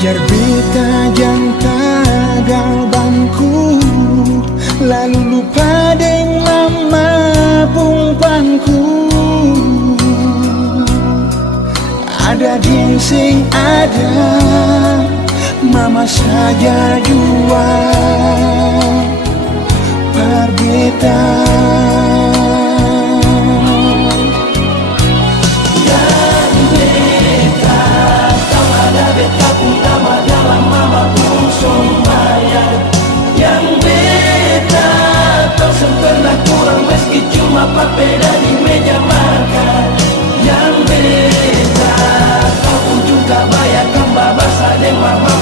Jar beta tagal bangku, lalu lupa deng mama pungpangku. Ada ding sing ada, mama saja jua berbeda. Papeda di meja makan yang beda. Kau pun juga bayar kembali bahasa dan mama